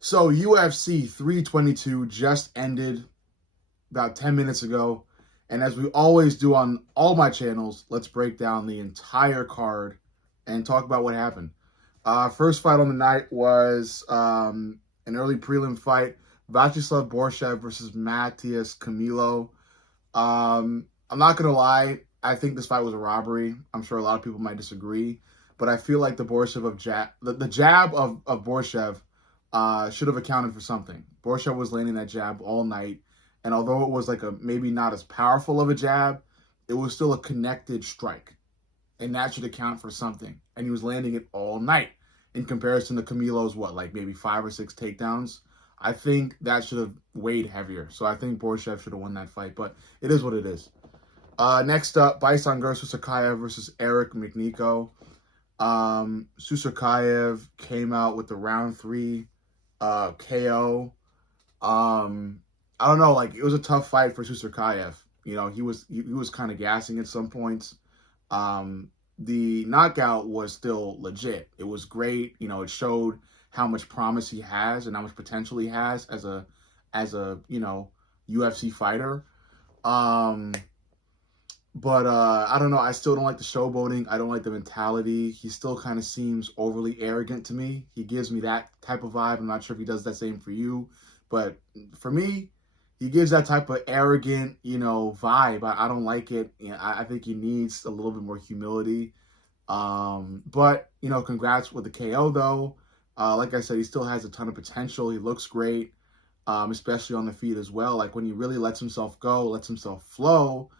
So UFC 322 just ended about 10 minutes ago. And as we always do on all my channels, let's break down the entire card and talk about what happened. First fight on the night was an early prelim fight. Vyacheslav Borshev versus Matthias Camilo. I'm not going to lie. I think this fight was a robbery. I'm sure a lot of people might disagree. But I feel like the Borshev of the jab of Borshev should have accounted for something. Borshev was landing that jab all night. And although it was like a maybe not as powerful of a jab, it was still a connected strike. And that should account for something. And he was landing it all night in comparison to Camilo's, like maybe 5 or 6 takedowns. I think that should have weighed heavier. So I think Borshev should have won that fight. But it is what it is. Next up, Baisan Susakayev versus Eric McNico. Susakayev came out with the round 3 KO. I don't know, like it was a tough fight for Susakayev. You know, he was kind of gassing at some points. The knockout was still legit. It was great. You know, it showed how much promise he has and how much potential he has as a UFC fighter. But I don't know. I still don't like the showboating. I don't like the mentality. He still kind of seems overly arrogant to me. He gives me that type of vibe. I'm not sure if he does that same for you. But for me, he gives that type of arrogant, vibe. I don't like it. I think he needs a little bit more humility. But, congrats with the KO, though. Like I said, he still has a ton of potential. He looks great, especially on the feet as well. Like when he really lets himself go, lets himself flow,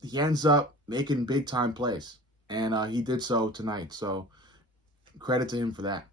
he ends up making big-time plays. And he did so tonight. So credit to him for that.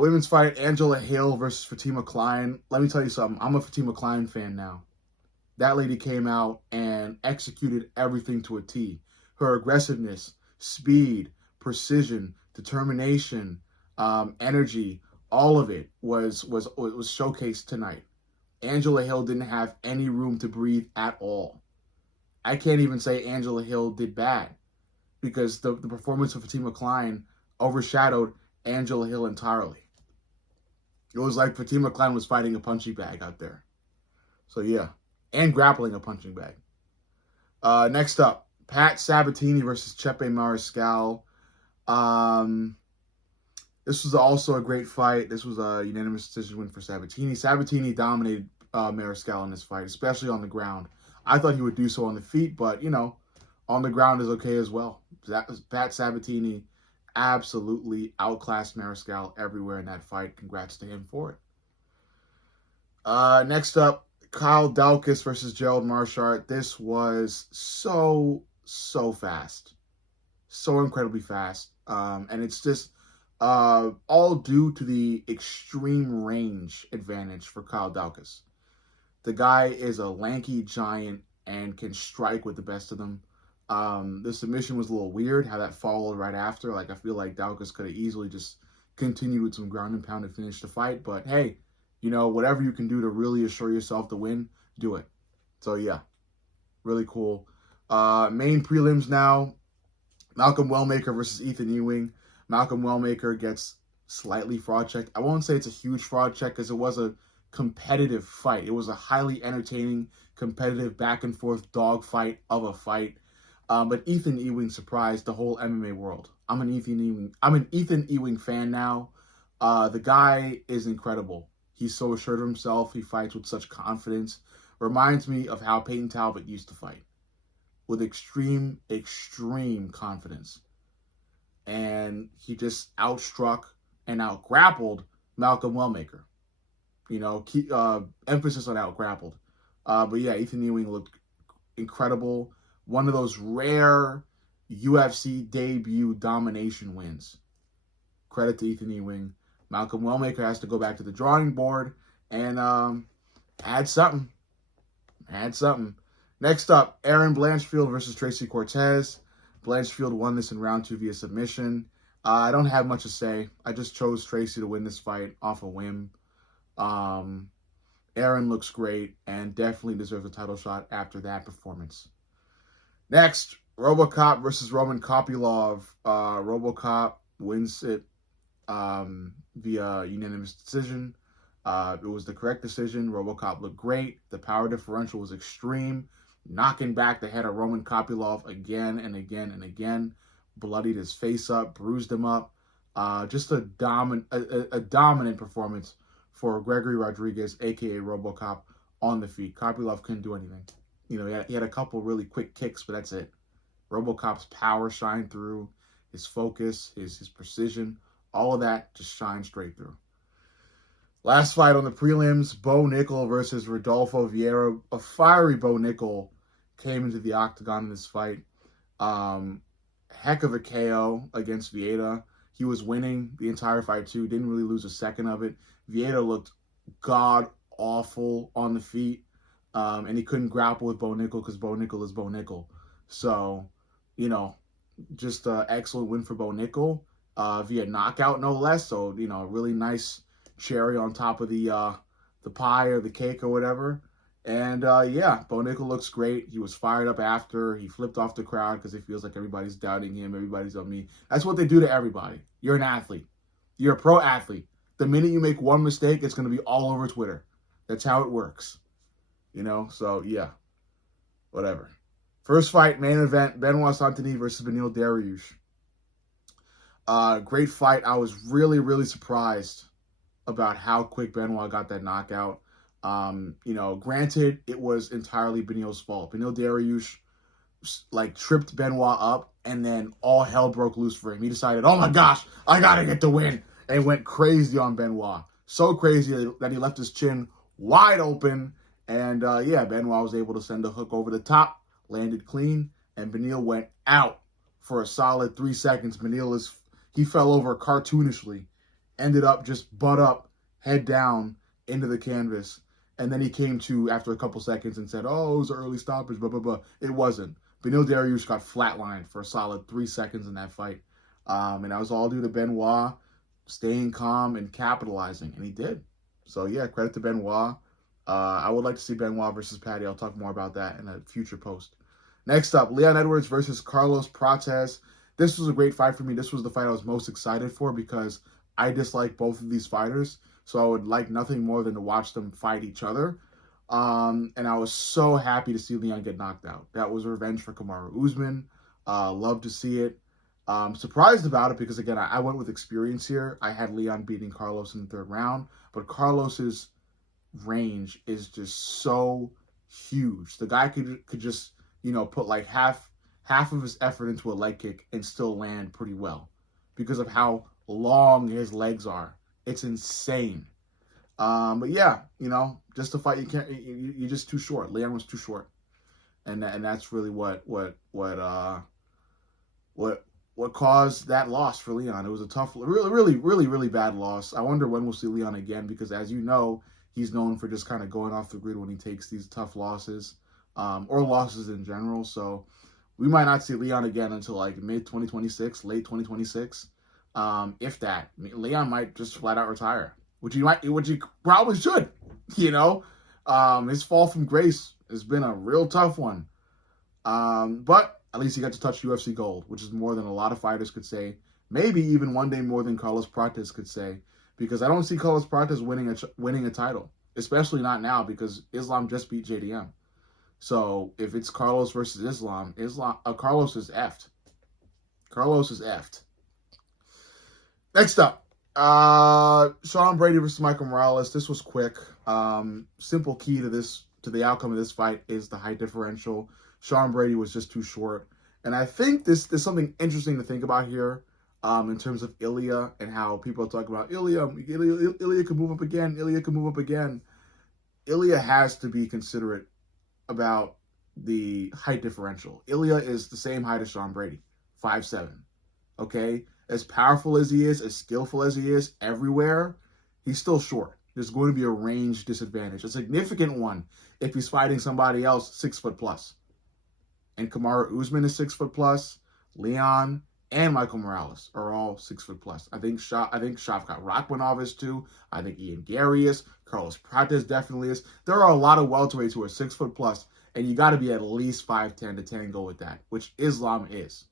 Women's fight, Angela Hill versus Fatima Klein. Let me tell you something. I'm a Fatima Klein fan now. That lady came out and executed everything to a T. Her aggressiveness, speed, precision, determination, energy, all of it was showcased tonight. Angela Hill didn't have any room to breathe at all. I can't even say Angela Hill did bad because the performance of Fatima Klein overshadowed Angela Hill entirely. It was like Fatima Klein was fighting a punching bag out there. So yeah, and grappling a punching bag. Next up, Pat Sabatini versus Chepe Mariscal. This was also a great fight. This was a unanimous decision win for Sabatini. Sabatini dominated Mariscal in this fight, especially on the ground. I thought he would do so on the feet, but on the ground is okay as well. Pat Sabatini absolutely outclassed Mariscal everywhere in that fight. Congrats to him for it. Next up, Kyle Daukaus versus Gerald Marchart. This was so fast. So incredibly fast. And it's just all due to the extreme range advantage for Kyle Daukaus. The guy is a lanky giant and can strike with the best of them. The submission was a little weird, how that followed right after. Like, I feel like Daukaus could have easily just continued with some ground and pound to finish the fight. But, hey, whatever you can do to really assure yourself the win, do it. So, yeah, really cool. Main prelims now, Malcolm Wellmaker versus Ethan Ewing. Malcolm Wellmaker gets slightly fraud checked. I won't say it's a huge fraud check because it was a competitive fight. It was a highly entertaining, competitive back-and-forth dog fight of a fight. But Ethan Ewing surprised the whole MMA world. I'm an Ethan Ewing fan now. The guy is incredible. He's so assured of himself. He fights with such confidence. Reminds me of how Peyton Talbot used to fight, with extreme confidence. And he just outstruck and outgrappled Malcolm Wellmaker. Emphasis on outgrappled. But yeah, Ethan Ewing looked incredible. One of those rare UFC debut domination wins. Credit to Ethan Ewing. Malcolm Wellmaker has to go back to the drawing board and add something. Next up, Erin Blanchfield versus Tracy Cortez. Blanchfield won this in round 2 via submission. I don't have much to say. I just chose Tracy to win this fight off a whim. Erin looks great and definitely deserves a title shot after that performance. Next, RoboCop versus Roman Kopylov. RoboCop wins it via unanimous decision. It was the correct decision. RoboCop looked great. The power differential was extreme, knocking back the head of Roman Kopylov again and again and again. Bloodied his face up, bruised him up. Just a dominant performance for Gregory Rodriguez, aka RoboCop, on the feet. Kopylov couldn't do anything. He had a couple really quick kicks, but that's it. RoboCop's power shined through, his focus, his precision, all of that just shined straight through. Last fight on the prelims, Bo Nickal versus Rodolfo Vieira. A fiery Bo Nickal came into the octagon in this fight. Heck of a KO against Vieira. He was winning the entire fight too. Didn't really lose a second of it. Vieira looked god-awful on the feet. And he couldn't grapple with Bo Nickal because Bo Nickal is Bo Nickal. So, just an excellent win for Bo Nickal via knockout, no less. So, really nice cherry on top of the pie or the cake or whatever. And yeah, Bo Nickal looks great. He was fired up after. He flipped off the crowd because he feels like everybody's doubting him. Everybody's on me. That's what they do to everybody. You're an athlete. You're a pro athlete. The minute you make one mistake, it's going to be all over Twitter. That's how it works. So yeah, whatever. First fight, main event, Benoit Saint-Denis versus Beneil Dariush. Great fight. I was really, really surprised about how quick Benoit got that knockout. Granted, it was entirely Beneil's fault. Beneil Dariush tripped Benoit up, and then all hell broke loose for him. He decided, oh my gosh, I gotta get the win, and went crazy on Benoit. So crazy that he left his chin wide open. And yeah, Benoit was able to send a hook over the top, landed clean, and Beneil went out for a solid 3 seconds. He fell over cartoonishly, ended up just butt up, head down into the canvas. And then he came to after a couple seconds and said, oh, it was an early stoppage, blah, blah, blah. It wasn't. Beneil Dariush got flatlined for a solid 3 seconds in that fight. And that was all due to Benoit staying calm and capitalizing, and he did. So yeah, credit to Benoit. I would like to see Benoit versus Paddy. I'll talk more about that in a future post. Next up, Leon Edwards versus Carlos Prates. This was a great fight for me. This was the fight I was most excited for because I dislike both of these fighters. So I would like nothing more than to watch them fight each other. And I was so happy to see Leon get knocked out. That was revenge for Kamaru Usman. Love to see it. Surprised about it because, again, I went with experience here. I had Leon beating Carlos in the third round. But Carlos's range is just so huge. The guy could just put like half of his effort into a leg kick and still land pretty well because of how long his legs are. It's insane. But yeah, just a fight you're just too short. Leon was too short, and that's really what caused that loss for Leon. It was a tough, really bad loss. I wonder when we'll see Leon again because, as you know, he's known for just kind of going off the grid when he takes these tough losses, or losses in general. So we might not see Leon again until like mid-2026, late 2026, if that. I mean, Leon might just flat out retire, which he probably should. His fall from grace has been a real tough one. But at least he got to touch UFC gold, which is more than a lot of fighters could say. Maybe even one day more than Carlos Prates could say. Because I don't see Carlos Prates winning a title, especially not now because Islam just beat JDM. So if it's Carlos versus Islam, Carlos is effed. Carlos is effed. Next up, Sean Brady versus Michael Morales. This was quick. Simple key to the outcome of this fight is the height differential. Sean Brady was just too short, and I think there's something interesting to think about here. In terms of Ilya and how people talk about Ilya can move up again. Ilya can move up again. Ilya has to be considerate about the height differential. Ilya is the same height as Sean Brady, 5'7". Okay? As powerful as he is, as skillful as he is everywhere, he's still short. There's going to be a range disadvantage, a significant one if he's fighting somebody else 6 foot plus. And Kamaru Usman is 6 foot plus. Leon and Michael Morales are all 6 foot plus. I think Shavkat Rakhmonov is too. I think Ian Gary is. Carlos Prates definitely is. There are a lot of welterweights who are 6 foot plus, and you got to be at least 5'10" to tango with that, which Islam is.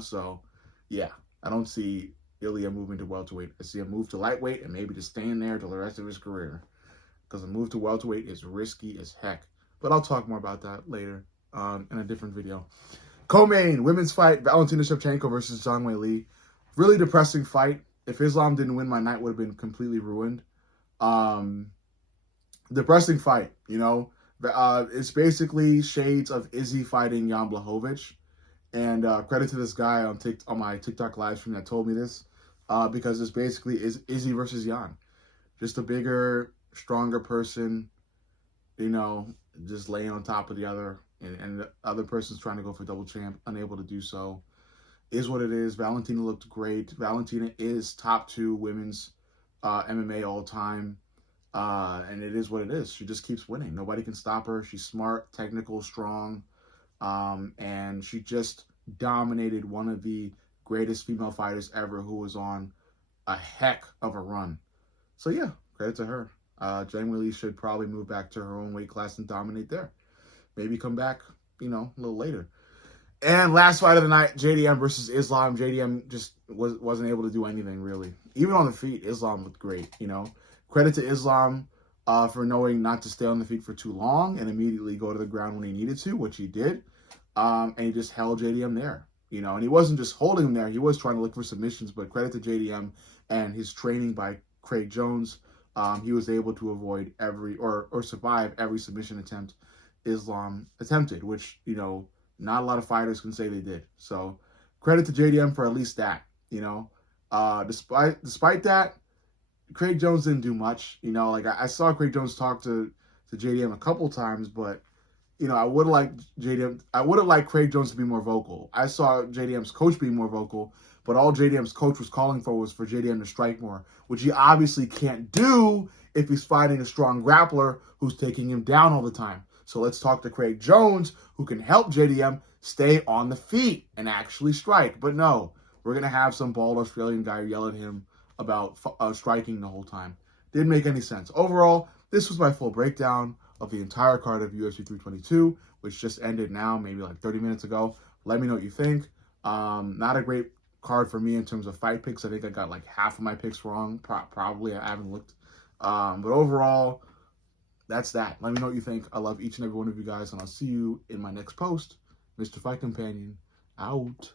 So yeah, I don't see Ilya moving to welterweight. I see him move to lightweight and maybe just staying there till the rest of his career. Because a move to welterweight is risky as heck. But I'll talk more about that later in a different video. Co-main, women's fight, Valentina Shevchenko versus Zhang Weili. Really depressing fight. If Islam didn't win, my night would have been completely ruined. Depressing fight, you know. It's basically shades of Izzy fighting Jan Blachowicz. And credit to this guy on my TikTok live stream that told me this. Because it's basically Izzy versus Jan. Just a bigger, stronger person, you know, just laying on top of the other. And the other person's trying to go for double champ, unable to do so. Is what it is. Valentina looked great. Valentina is top 2 women's MMA all time. And it is what it is. She just keeps winning. Nobody can stop her. She's smart, technical, strong. And she just dominated one of the greatest female fighters ever who was on a heck of a run. So yeah, credit to her. Zhang Weili should probably move back to her own weight class and dominate there. Maybe come back, you know, a little later. And last fight of the night, JDM versus Islam. JDM just wasn't able to do anything, really. Even on the feet, Islam looked great, you know. Credit to Islam for knowing not to stay on the feet for too long and immediately go to the ground when he needed to, which he did. And he just held JDM there, you know. And he wasn't just holding him there. He was trying to look for submissions, but credit to JDM and his training by Craig Jones. He was able to avoid or survive every submission attempt Islam attempted, which, you know, not a lot of fighters can say they did. So credit to JDM for at least that, you know. Despite that, Craig Jones didn't do much, you know. Like I saw Craig Jones talk to JDM a couple times, but you know, I would have liked Craig Jones to be more vocal. I saw JDM's coach be more vocal, but all JDM's coach was calling for was for JDM to strike more, which he obviously can't do if he's fighting a strong grappler who's taking him down all the time. So let's talk to Craig Jones, who can help JDM stay on the feet and actually strike. But no, we're going to have some bald Australian guy yell at him about striking the whole time. Didn't make any sense. Overall, this was my full breakdown of the entire card of UFC 322, which just ended now, maybe like 30 minutes ago. Let me know what you think. Not a great card for me in terms of fight picks. I think I got like half of my picks wrong. Probably, I haven't looked. But overall, that's that. Let me know what you think. I love each and every one of you guys, and I'll see you in my next post. Mr. Fight Companion, out.